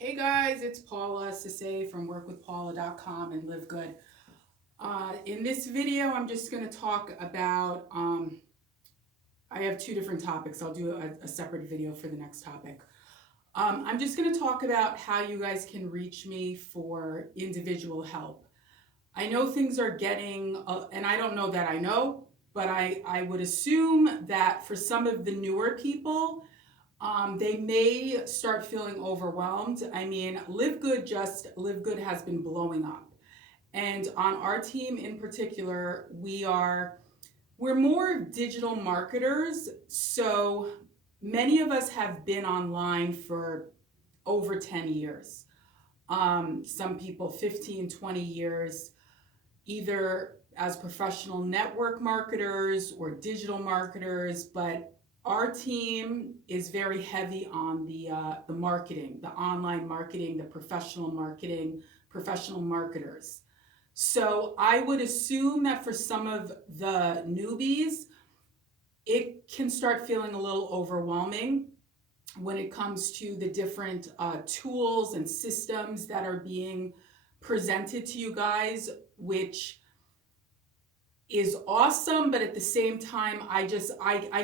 Hey guys, it's Paula Sisse from workwithpaula.com and LiveGood. In this video, I'm just going to talk about, I have two different topics. I'll do a separate video for the next topic. I'm just going to talk about how you guys can reach me for individual help. I know things are getting, and I don't know that I know, but I would assume that for some of the newer people, they may start feeling overwhelmed. I mean, LiveGood has been blowing up. And on our team in particular, we're more digital marketers. So many of us have been online for over 10 years. Some people 15, 20 years, either as professional network marketers or digital marketers, but our team is very heavy on the marketing, the online marketing, the professional marketing, professional marketers. So I would assume that for some of the newbies, it can start feeling a little overwhelming when it comes to the different tools and systems that are being presented to you guys, which is awesome, but at the same time, I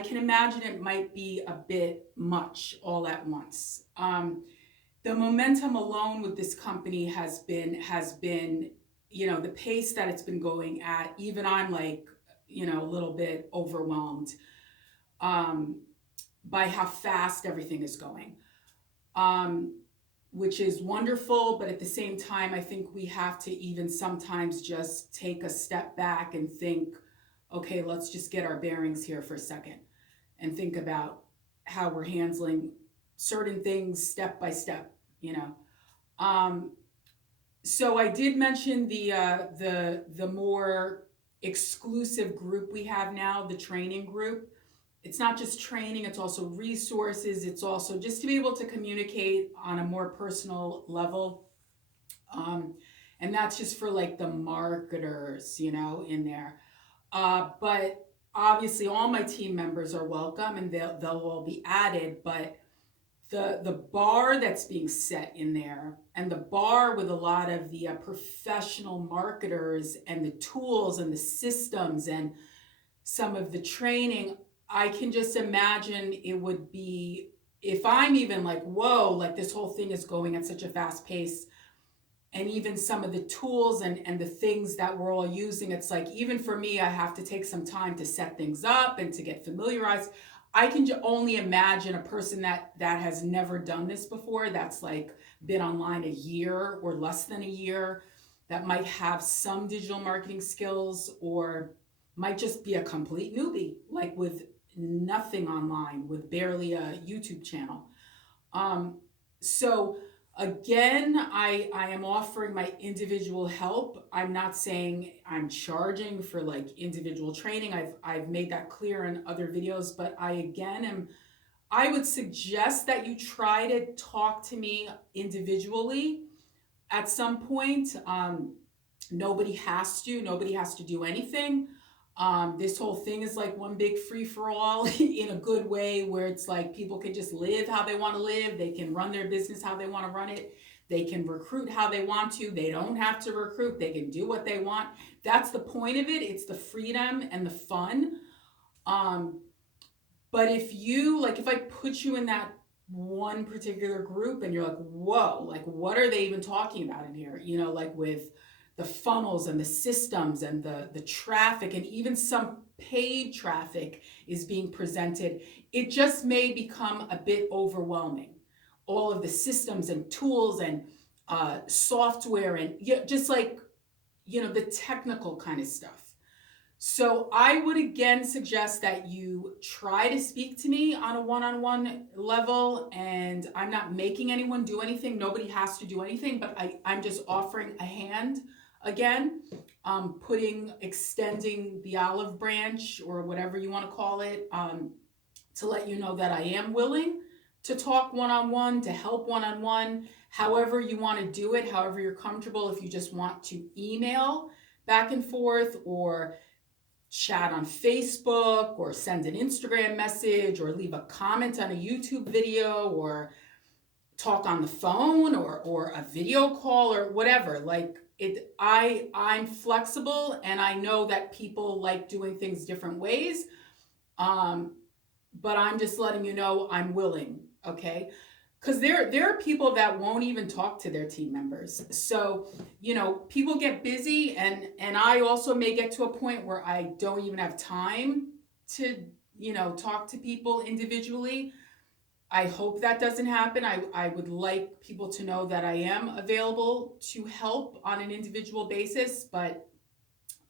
can imagine it might be a bit much all at once. The momentum alone with this company has been, the pace that it's been going at. Even I'm like, a little bit overwhelmed um, by how fast everything is going. Um, which is wonderful, but at the same time, I think we have to even sometimes just take a step back and think, okay, let's just get our bearings here for a second and think about how we're handling certain things step by step, you know. Um, so I did mention the more exclusive group we have now, the training group. It's not just training, it's also resources. It's also just to be able to communicate on a more personal level. Um, and that's just for like the marketers, in there. But obviously, all my team members are welcome and they'll all be added. But the bar that's being set in there, and the bar with a lot of the professional marketers and the tools and the systems and some of the training, I can just imagine it would be, if I'm even like, whoa, like this whole thing is going at such a fast pace. And even some of the tools and the things that we're all using, it's like, even for me, I have to take some time to set things up and to get familiarized. I can only imagine a person that has never done this before, that's like been online a year or less than a year, that might have some digital marketing skills, or might just be a complete newbie, like with nothing online, with barely a YouTube channel. So again, I am offering my individual help. I'm not saying I'm charging for like individual training. I've made that clear in other videos, but I would suggest that you try to talk to me individually at some point. Nobody has to do anything. This whole thing is like one big free for all in a good way, where it's like people can just live how they want to live. They can run their business how they want to run it. They can recruit how they want to. They don't have to recruit. They can do what they want. That's the point of it. It's the freedom and the fun. Um, but if I put you in that one particular group and you're like, whoa, like what are they even talking about in here? Like with the funnels and the systems and the traffic, and even some paid traffic is being presented, it just may become a bit overwhelming. All of the systems and tools and software and just like, the technical kind of stuff. So I would again suggest that you try to speak to me on a one-on-one level, and I'm not making anyone do anything. Nobody has to do anything, but I'm just offering a hand again, extending the olive branch or whatever you want to call it, to let you know that I am willing to talk one-on-one, to help one-on-one, however you want to do it, however you're comfortable. If you just want to email back and forth, or chat on Facebook, or send an Instagram message, or leave a comment on a YouTube video, or talk on the phone or a video call or whatever. Like I'm flexible, and I know that people like doing things different ways. Um, but I'm just letting you know I'm willing, okay? Because there are people that won't even talk to their team members. So, people get busy, and I also may get to a point where I don't even have time to, talk to people individually. I hope that doesn't happen. I would like people to know that I am available to help on an individual basis, but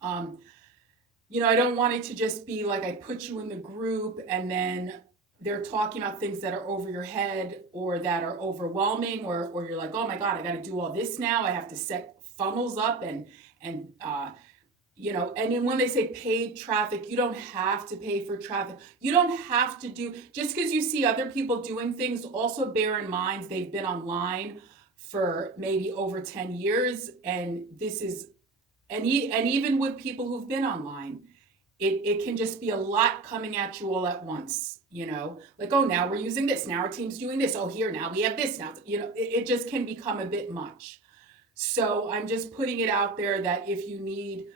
um, I don't want it to just be like I put you in the group and then they're talking about things that are over your head or that are overwhelming, or you're like, oh my God, I got to do all this now. I have to set funnels up and then when they say paid traffic, you don't have to pay for traffic. You don't have to do, just because you see other people doing things, also bear in mind they've been online for maybe over 10 years. And even with people who've been online, it can just be a lot coming at you all at once, like, oh, now we're using this. Now our team's doing this. Oh, here, now we have this. Now, it just can become a bit much. So I'm just putting it out there that if you need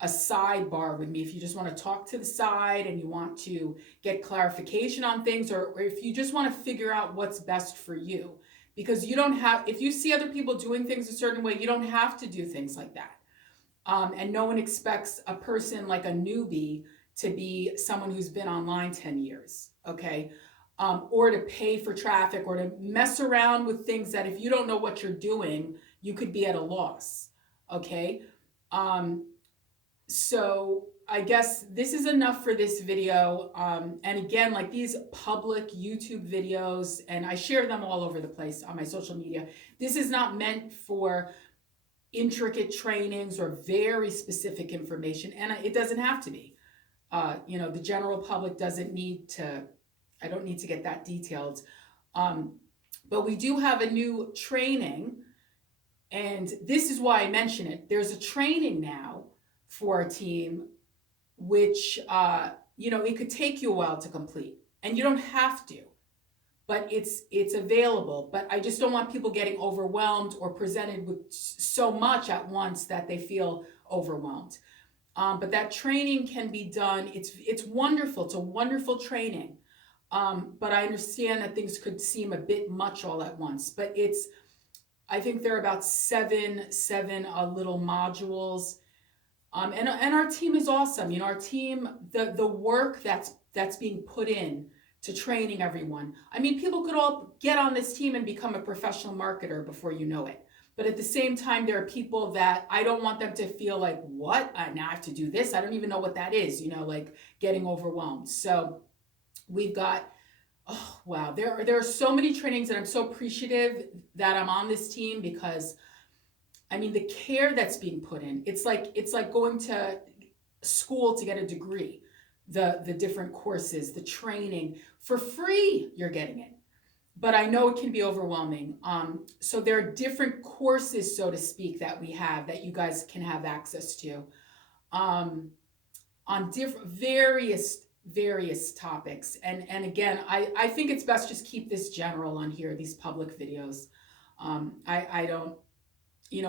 a sidebar with me, if you just want to talk to the side and you want to get clarification on things, or if you just want to figure out what's best for you, because you don't have, if you see other people doing things a certain way, you don't have to do things like that. And no one expects a person like a newbie to be someone who's been online 10 years, okay? Or to pay for traffic or to mess around with things that if you don't know what you're doing, you could be at a loss, okay? So I guess this is enough for this video. And again, like these public YouTube videos, and I share them all over the place on my social media. This is not meant for intricate trainings or very specific information, and it doesn't have to be. The general public doesn't need to, I don't need to get that detailed. But we do have a new training, and this is why I mention it. There's a training now for a team, which, it could take you a while to complete, and you don't have to, but it's available. But I just don't want people getting overwhelmed or presented with so much at once that they feel overwhelmed. But that training can be done. It's wonderful. It's a wonderful training. But I understand that things could seem a bit much all at once. But I think there are about seven little modules. And our team is awesome. Our team, the work that's being put in to training everyone. I mean, people could all get on this team and become a professional marketer before you know it. But at the same time, there are people that I don't want them to feel like, what? Now I have to do this? I don't even know what that is, like getting overwhelmed. So we've got, oh, wow, there are so many trainings, and I'm so appreciative that I'm on this team because, I mean, the care that's being put in, it's like going to school to get a degree. The different courses, the training, for free, you're getting it. But I know it can be overwhelming. So there are different courses, so to speak, that we have that you guys can have access to on different various topics. And again, I think it's best just keep this general on here, these public videos. I don't,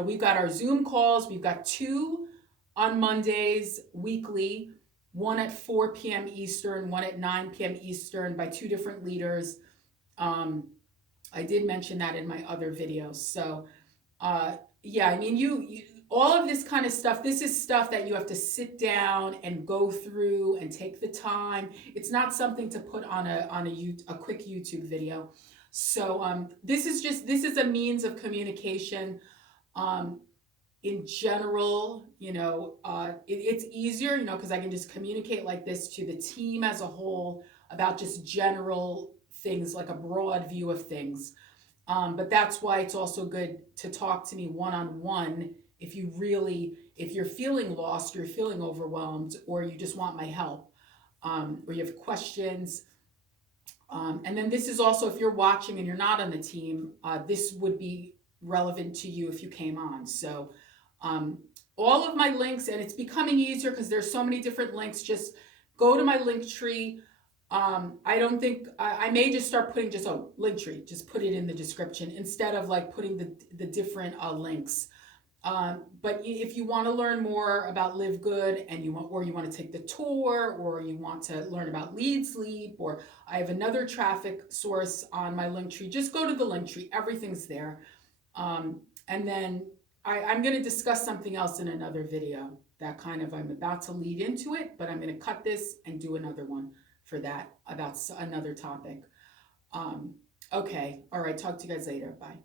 we've got our Zoom calls. We've got 2 on Mondays weekly, one at 4 p.m. Eastern, one at 9 p.m. Eastern by 2 different leaders. I did mention that in my other videos. So, yeah, I mean, you all of this kind of stuff, this is stuff that you have to sit down and go through and take the time. It's not something to put on a quick YouTube video. So, this is a means of communication. In general, it's easier, because I can just communicate like this to the team as a whole about just general things, like a broad view of things. But that's why it's also good to talk to me one-on-one if you're feeling lost, you're feeling overwhelmed, or you just want my help, or you have questions. And then this is also, if you're watching and you're not on the team, this would be relevant to you if you came on. So all of my links, and it's becoming easier because there's so many different links. Just go to my link tree. I don't think I may just start putting just a link tree, just put it in the description instead of like putting the different links. But if you want to learn more about Live Good and you want to take the tour, or you want to learn about Lead Sleep, or I have another traffic source on my link tree, just go to the link tree. Everything's there. And then I'm going to discuss something else in another video that kind of I'm about to lead into it, but I'm going to cut this and do another one for that about another topic. Okay. All right. Talk to you guys later. Bye.